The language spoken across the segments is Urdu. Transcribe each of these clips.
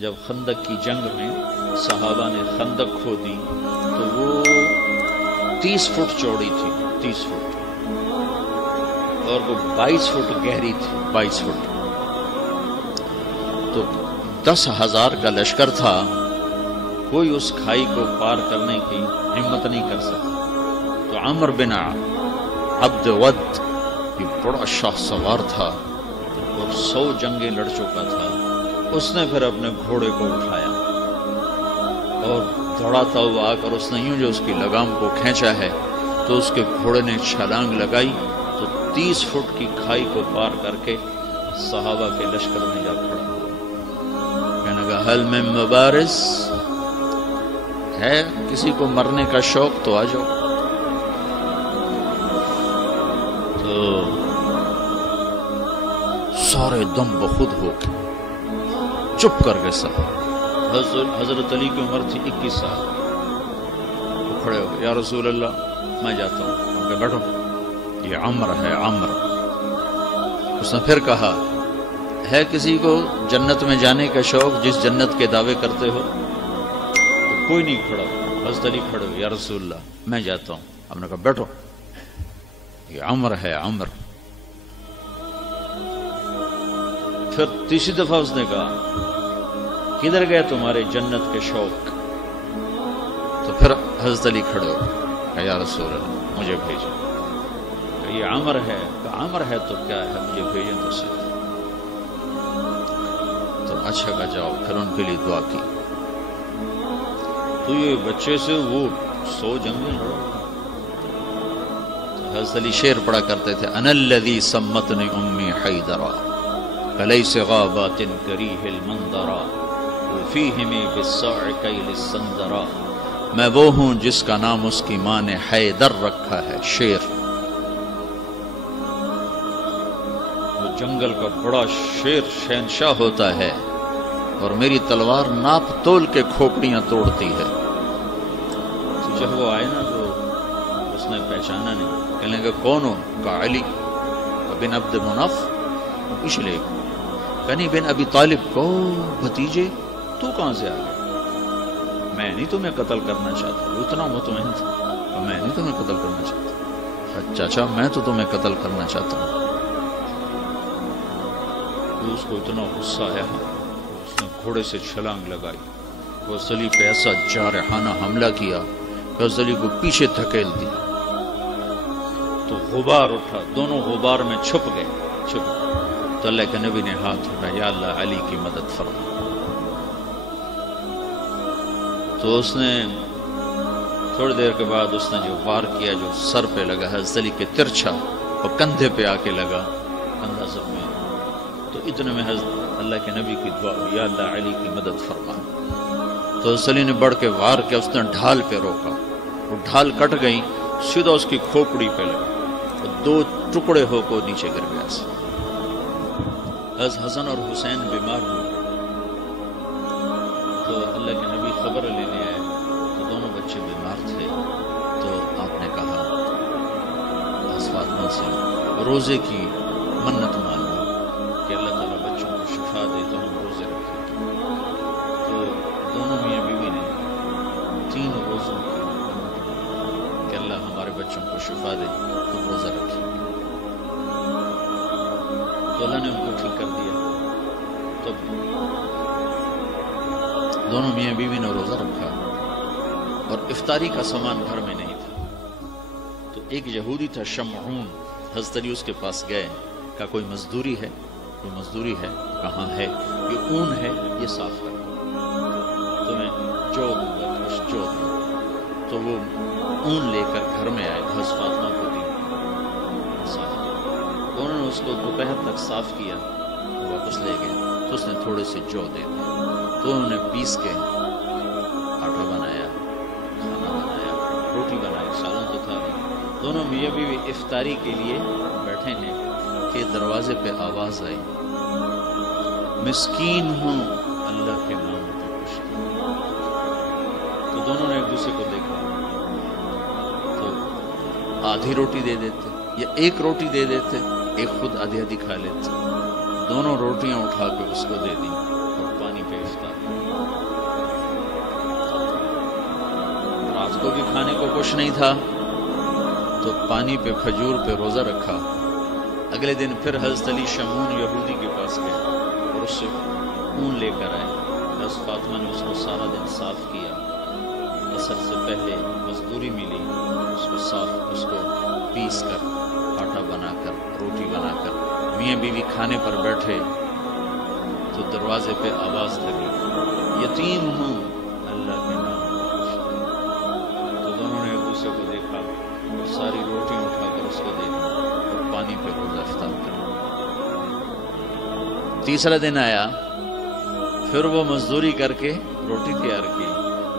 جب خندق کی جنگ میں صحابہ نے خندق کھودی تو وہ 30 فٹ چوڑی تھی، 30 فٹ، اور وہ 22 فٹ گہری تھی، 22 فٹ۔ تو 10,000 کا لشکر تھا، کوئی اس کھائی کو پار کرنے کی ہمت نہیں کر سکا۔ تو عمر بن عبد ود یہ بڑا شاہ سوار تھا اور 100 جنگیں لڑ چکا تھا، اس نے پھر اپنے گھوڑے کو اٹھایا اور دوڑاتا ہوا آ کر اس نے یوں جو اس کی لگام کو کھینچا ہے تو اس کے گھوڑے نے چھلانگ لگائی تو 30 فٹ کی کھائی کو پار کر کے صحابہ کے لشکر میں جا کھڑا ہوا۔ کہنے لگا حل میں مبارز ہے، کسی کو مرنے کا شوق تو آ جاؤ۔ تو سارے دم بخود ہو کے چپ کر گئے سب۔ حضرت علی کی عمر تھی 21 سال، وہ کھڑے ہو گئے، یا رسول اللہ میں جاتا ہوں۔ ہم کہ بیٹھو، یہ عمر ہے، عمر۔ اس نے پھر کہا ہے کسی کو جنت میں جانے کا شوق جس جنت کے دعوے کرتے ہو؟ تو کوئی نہیں کھڑا۔ حضرت علی کھڑے ہو، یا رسول اللہ میں جاتا ہوں۔ ہم نے کہا بیٹھو، یہ عمر ہے، عمر۔ پھر تیسری دفعہ اس نے کہا کدھر گئے تمہارے جنت کے شوق؟ تو پھر حضرت علی کھڑے ہو کہ یا رسول اللہ مجھے بھیجیں۔ کہ یہ عمر ہے، کہ عمر ہے تو کیا ہے، مجھے بھیجیں تو صحیح۔ تو اچھا کہا جاؤ، پھر ان کے لیے دعا کی۔ تو یہ بچے سے وہ 100 جنگیں لڑو۔ حضرت علی شعر پڑھا کرتے تھے، انا الذی سمتنی امی حیدرا فلیس غابات کریہ المنظرا وفیہمی بالصاع کیل السندرا۔ میں وہ ہوں جس کا نام اس کی ماں نے حیدر رکھا ہے، شیر۔ وہ جنگل کا بڑا شیر شہنشاہ ہوتا ہے اور میری تلوار ناپ تول کے کھوپڑیاں توڑتی ہے۔ تو جب وہ آئے نا تو اس نے پہچانا نہیں، کہنے لگا کون ہو؟ کہا علی بن عبد مناف، پچھلے کنی بن ابی طالب کو بھتیجے، تو کہاں سے آ گیا؟ میں نہیں تمہیں قتل کرنا چاہتا۔ وہ اتنا مطمئن تھا، میں نہیں تمہیں قتل کرنا چاہتا۔ چاچا میں تو تمہیں قتل کرنا چاہتا ہوں۔ اس کو اتنا غصہ آیا، اس نے گھوڑے سے چھلانگ لگائی، وہ علی پہ ایسا جارحانہ حملہ کیا کہ علی کو پیچھے دھکیل دیا۔ تو غبار اٹھا، دونوں غبار میں چھپ گئے۔ تو اللہ کے نبی نے ہاتھ اٹھایا، یا اللہ علی کی مدد فرما۔ تو اس نے تھوڑی دیر کے بعد اس نے جو وار کیا جو سر پہ لگا حضرت علی کے ترچھا اور کندھے پہ آ کے لگا، کندھا زخمی۔ تو اتنے میں حضرت اللہ کے نبی کی دعا ہوئی، یا اللہ علی کی مدد فرما۔ تو حضرت علی نے بڑھ کے وار کیا، اس نے ڈھال پہ روکا، وہ ڈھال کٹ گئی، سیدھا اس کی کھوپڑی پہ لگا، 2 ٹکڑے ہو کو نیچے گر گیا۔ حسن اور حسین بیمار ہوئے تو اللہ کے نبی خبر لینے آئے، تو دونوں بچے بیمار تھے۔ تو آپ نے کہا فاطمہ سے روزے کی منت ماننا کہ اللہ تعالیٰ بچوں کو شفا دے تو ہم روزے رکھیں گے۔ تو دونوں میاں بیوی نے 3 روزوں کی منت مانی کہ اللہ ہمارے بچوں کو شفا دے تو روزہ رکھیں گے۔ تو اللہ نے ان کو ٹھیک کر دیا۔ تو دونوں میاں بیوی نے روزہ رکھا اور افطاری کا سامان گھر میں نہیں تھا۔ تو ایک یہودی تھا شمعون، حضرت علی اس کے پاس گئے، کہا کوئی مزدوری ہے؟ کوئی مزدوری ہے؟ کہاں ہے؟ یہ اون ہے، یہ صاف کر تمہیں جو دوں گا، کچھ جو دوں۔ تو وہ اون لے کر گھر میں آئے، حضرت فاطمہ کو دی، صاف کیا۔ انہوں نے اس کو دوپہر تک صاف کیا، واپس لے گئے۔ تو اس نے تھوڑے سے جو دے دی، تو انہوں نے پیس کے آٹا بنایا، کھانا بنایا، روٹی بنائی، سالن تو تھا نہیں۔ دونوں میاں بیوی افطاری کے لیے بیٹھے ہیں کہ دروازے پہ آواز آئی، مسکین ہوں اللہ کے نام پہ خوشی۔ تو دونوں نے ایک دوسرے کو دیکھا، تو آدھی روٹی دے دیتے یا ایک روٹی دے دیتے، ایک خود آدھی آدھی کھا لیتے۔ دونوں روٹیاں اٹھا کے اس کو دے دی اور پانی پہ افطار۔ رات کو بھی کھانے کو کچھ نہیں تھا تو پانی پہ کھجور پہ روزہ رکھا. اگلے دن پھر حضرت علی شمعون یہودی کے پاس گئے اور اس سے اون لے کر آئے. حضرت فاطمہ نے اس کو سارا دن صاف کیا. عصر سے پہلے مزدوری ملی, اس کو صاف, اس کو پیس کر, آٹا بنا کر, روٹی بنا کر میاں بیوی کھانے پر بیٹھے تو دروازے پہ آواز لگی, یتیم ہوں اللہ کے نام. تو دونوں نے ایک دوسرے کو دیکھا اور ساری روٹی اٹھا کر اس کو دے دی اور پانی پہ روزہ افطار کر. تیسرا دن آیا, پھر وہ مزدوری کر کے روٹی تیار کی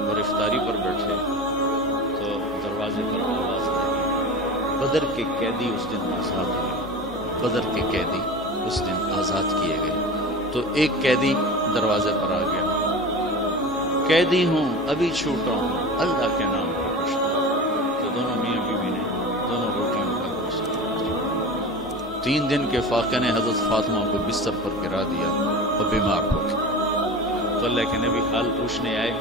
اور افطاری پر بیٹھے تو دروازے پر آواز لگی. بدر کے قیدی اس دن آزاد ہوئے. بدر کے قیدی اس دن آزاد کیے گئے. تو ایک قیدی دروازے پر آ گیا, قیدی ہوں ابھی چھوٹا ہوں اللہ کے نام پر کچھ. تو دونوں میاں بیوی نے دونوں روٹیاں اٹھا کر اسے دی. 3 دن کے فاقے نے حضرت فاطمہ کو بستر پر گرا دیا اور بیمار ہو گئے. تو اللہ کے نبی حال پوچھنے آئے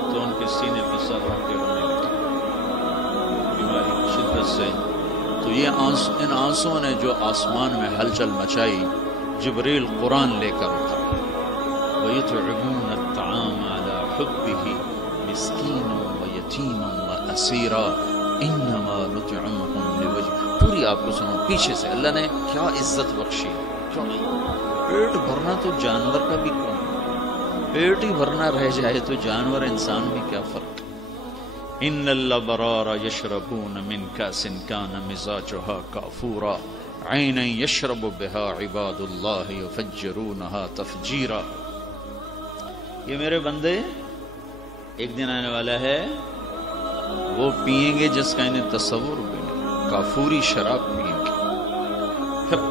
تو ان کے سینے پر سر رکھ کے رونے لگے بیماری کی شدت سے. تو یہ ان آنسوؤں نے جو آسمان میں ہلچل مچائی, جبریل قرآن لے کر اترا. وَيُطْعِمُونَ الطَّعَامَ عَلَى حُبِّهِ مِسْكِينًا وَيَتِيمًا وَأَسِيرًا إِنَّمَا نُطْعِمُكُمْ لِوَجْهِ. پوری آپ کو سنو پیچھے سے, اللہ نے کیا عزت بخشی. کیوں پیٹ بھرنا تو جانور کا بھی کم, پیٹ ہی بھرنا رہ جائے تو جانور انسان بھی کیا فرق. ان الابرار یشربون من کاس کان مزاجها کافورا عینا یشرب بها عباد اللہ یفجرونها تفجیرا. یہ میرے بندے ایک دن آنے والا ہے وہ پیئیں گے جس کا انہیں تصور بھی نہیں, کافوری شراب پیئیں گے.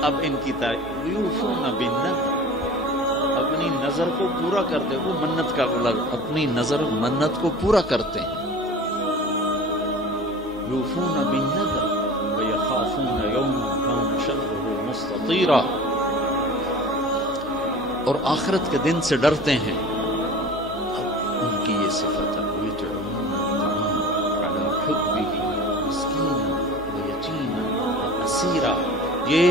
اب ان کی یوفون بالنذر, اپنی نظر کو پورا کرتے. وہ منت کا لفظ, اپنی نظر منت کو پورا کرتے ہیں. یوفون بالنذر ویخافون یوما کان شرہ مستطیرا, اور آخرت کے دن سے ڈرتے ہیں. ان کی یہ صفت ہے, یطعمون الطعام علی حبہ مسکینا ویتیما واسیرا. یہ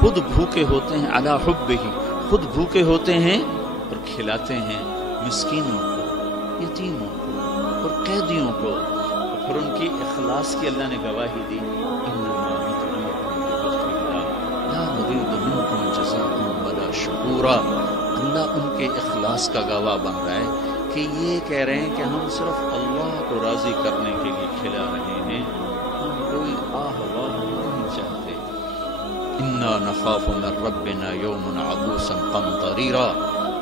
خود بھوکے ہوتے ہیں, علی حبہ, خود بھوکے ہوتے ہیں اور کھلاتے ہیں مسکینوں کو, یتیموں کو اور قیدیوں کو. اور پھر ان کی اخلاص کی اللہ نے گواہی دی, انما نطعمکم لوجه اللہ لا نريد منکم جزاء ولا شکورا. اللہ ان کے اخلاص کا گواہ بن رہا ہے کہ یہ کہہ رہے ہیں کہ ہم صرف اللہ کو راضی کرنے کے لیے کھلا رہے ہیں, ہم کوئی آہ واہ نہیں چاہتے. انا نخاف من ربنا یوما عبوسا قمطریرا.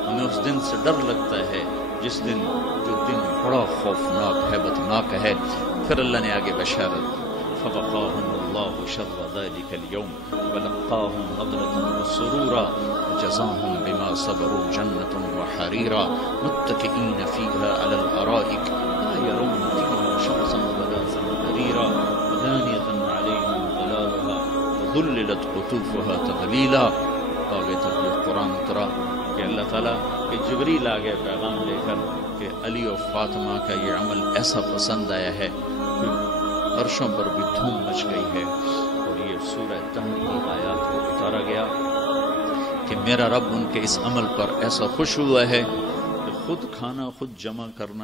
ہمیں اس دن سے ڈر لگتا ہے جس دن, جو دن بڑا خوفناک ہیبتناک ہے. پھر اللہ نے آگے بشارت, فوقاهم الله شر ذلك اليوم ولقاهم نضرة وسرورا وجزاهم بما صبروا جنة وحريرا متكئين فيها على الأرائك لا يرون فيها شمسا ولا زمهريرا ودانية عليهم ظلالها وذللت قطوفها تذليلا. آگے تک یہ قرآن اترا کہ اللہ تعالیٰ کہ جبریل آگے پیغام لے کر کہ علی و فاطمہ کا یہ عمل ایسا پسند آیا ہے کہ عرشوں پر بھی دھوم مچ گئی ہے. اور یہ سورہ طه کی آیات کو اتارا گیا کہ میرا رب ان کے اس عمل پر ایسا خوش ہوا ہے کہ خود کھانا خود جمع کرنا